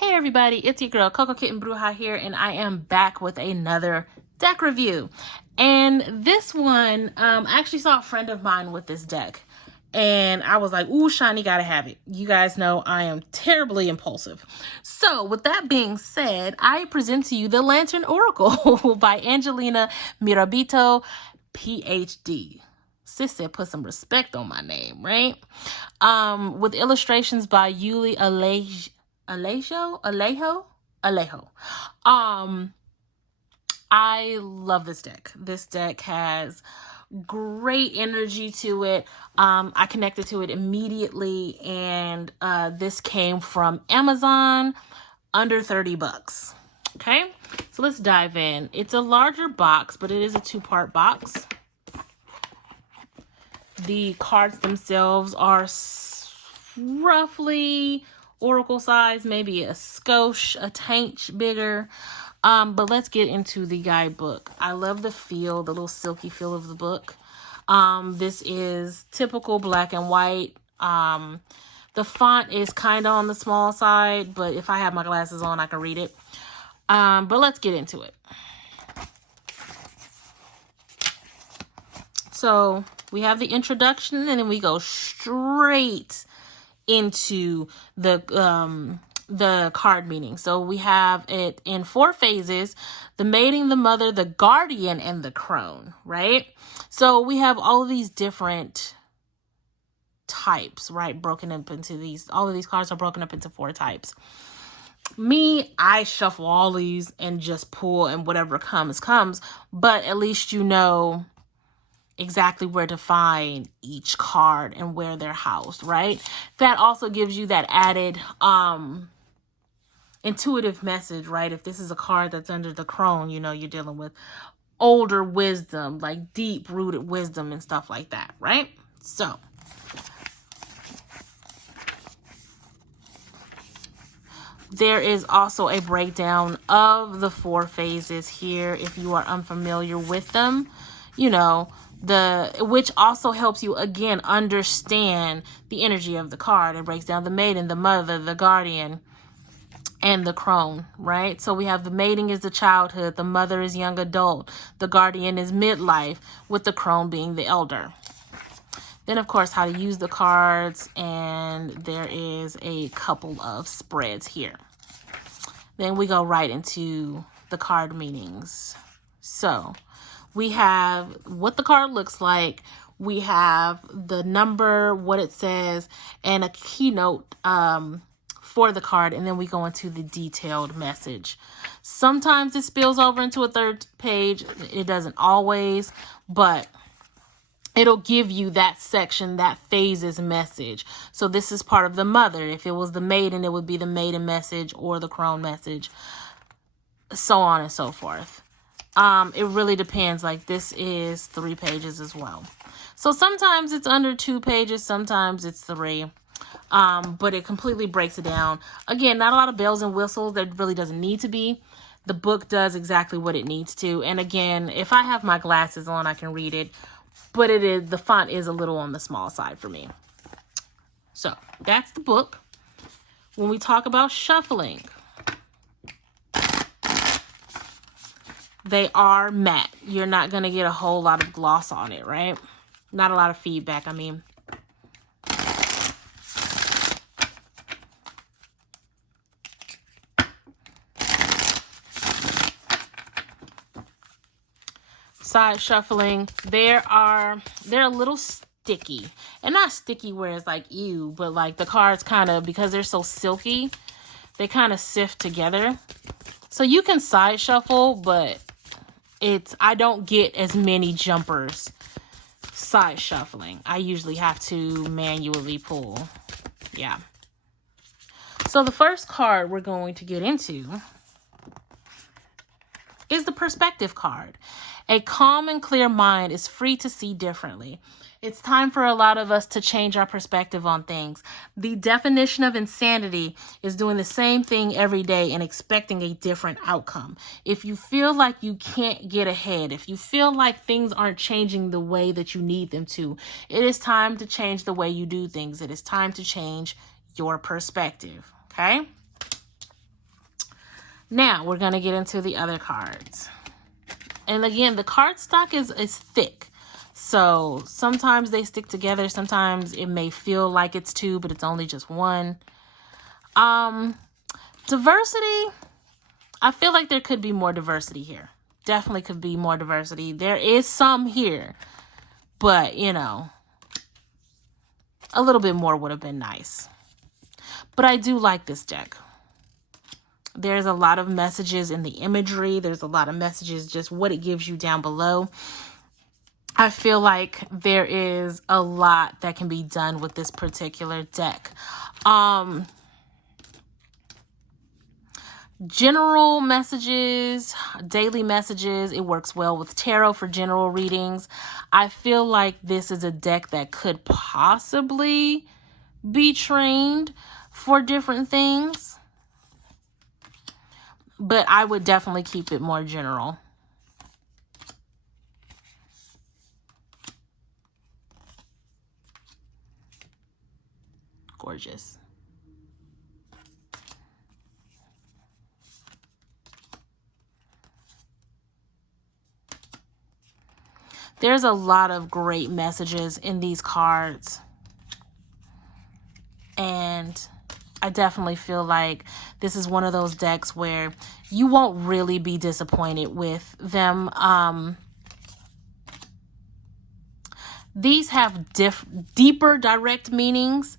Hey everybody, it's your girl Coco Kitten Bruja here, and I am back with another deck review. And this one, I actually saw a friend of mine with this deck, and I was like, ooh, Shani, gotta have it. You guys know I am terribly impulsive. So with that being said, I present to you the Lantern Oracle by Angelina Mirabito, PhD. Sis said put some respect on my name, right? With illustrations by Yuly Alejo. I love this deck. This deck has great energy to it. I connected to it immediately, and this came from Amazon, under $30. Okay, so let's dive in. It's a larger box, but it is a two-part box. The cards themselves are roughly oracle size, maybe a skosh, a tainch bigger. But let's get into the guidebook. I love the feel, the little silky feel of the book. This is typical black and white. The font is kind of on the small side, but if I have my glasses on, I can read it. But let's get into it. So we have the introduction, and then we go straight into the card meaning. So we have it in 4 phases: the mating, the mother, the guardian, and the crone, right? So we have all of these different types, right? Broken up into these, all of these cards are broken up into 4 types. Me, I shuffle all these and just pull, and whatever comes, but at least you know exactly where to find each card and where they're housed, right? That also gives you that added intuitive message, right? If this is a card that's under the crone, you know you're dealing with older wisdom, like deep rooted wisdom and stuff like that, right? So there is also a breakdown of the 4 phases here if you are unfamiliar with them, you know, which also helps you again understand the energy of the card. It breaks down the maiden, the mother, the guardian, and the crone, right? So we have the mating is the childhood, the mother is young adult, the guardian is midlife, with the crone being the elder. Then, of course, how to use the cards, and there is a couple of spreads here. Then we go right into the card meanings. So we have what the card looks like. We have the number, what it says, and a keynote for the card. And then we go into the detailed message. Sometimes it spills over into a 3rd page. It doesn't always, but it'll give you that section, that phases message. So this is part of the mother. If it was the maiden, it would be the maiden message or the crone message, so on and so forth. It really depends. Like this is 3 pages as well. So sometimes it's under 2 pages, sometimes it's 3. But it completely breaks it down. Again, not a lot of bells and whistles. There really doesn't need to be. The book does exactly what it needs to. And again, if I have my glasses on, I can read it. But the font is a little on the small side for me. So that's the book. When we talk about shuffling, they are matte. You're not going to get a whole lot of gloss on it, right? Not a lot of feedback, I mean. Side shuffling, they're a little sticky, and not sticky where it's like ew, but like the cards kind of, because they're so silky, they kind of sift together. So you can side shuffle, but I don't get as many jumpers side shuffling. I usually have to manually pull. Yeah. So the first card we're going to get into is the perspective card. A calm and clear mind is free to see differently. It's time for a lot of us to change our perspective on things. The definition of insanity is doing the same thing every day and expecting a different outcome. If you feel like you can't get ahead, if you feel like things aren't changing the way that you need them to, it is time to change the way you do things. It is time to change your perspective, okay? Now, we're going to get into the other cards. And again, the card stock is thick. So sometimes they stick together. Sometimes it may feel like it's two, but it's only just one. Diversity. I feel like there could be more diversity here. Definitely could be more diversity. There is some here. But, you know, a little bit more would have been nice. But I do like this deck. There's a lot of messages in the imagery. There's a lot of messages just what it gives you down below. I feel like there is a lot that can be done with this particular deck. General messages, daily messages, it works well with tarot for general readings. I feel like this is a deck that could possibly be trained for different things, but I would definitely keep it more general. Gorgeous. There's a lot of great messages in these cards. And I definitely feel like this is one of those decks where you won't really be disappointed with them. These have deeper direct meanings.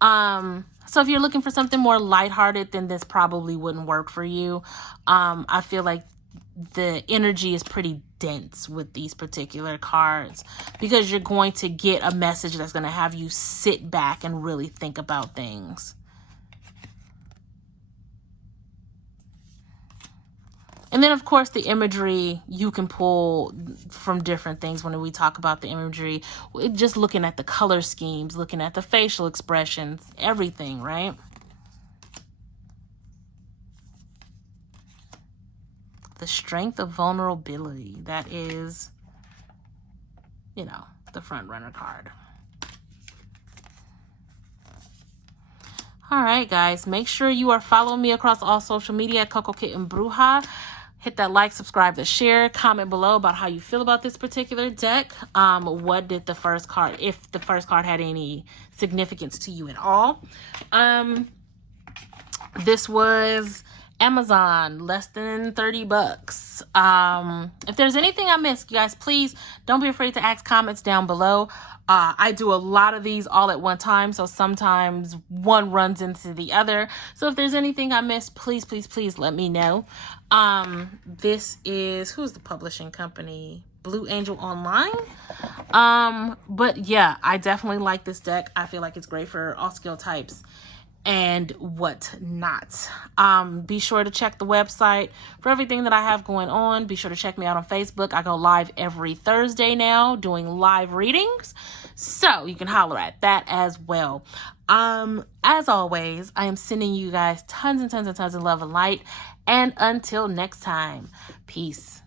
So if you're looking for something more lighthearted, then this probably wouldn't work for you. I feel like the energy is pretty dense with these particular cards because you're going to get a message that's going to have you sit back and really think about things. And then, of course, the imagery you can pull from different things when we talk about the imagery. Just looking at the color schemes, looking at the facial expressions, everything, right? The strength of vulnerability. That is, you know, the front runner card. All right, guys. Make sure you are following me across all social media at Coco Kitten Bruja. Hit that like, subscribe, to share. Comment below about how you feel about this particular deck. What did the first card, if the first card had any significance to you at all. This was Amazon, less than 30 bucks. If there's anything I missed, you guys, please don't be afraid to ask comments down below. I do a lot of these all at one time, so sometimes one runs into the other. So if there's anything I missed, please, please, please let me know. This is, who's the publishing company? Blue Angel Online. But yeah, I definitely like this deck. I feel like it's great for all skill types and whatnot. Be sure to check the website for everything that I have going on. Be sure to check me out on Facebook. I go live every Thursday now doing live readings, so you can holler at that as well. As always, I am sending you guys tons and tons and tons of love and light, and until next time, peace.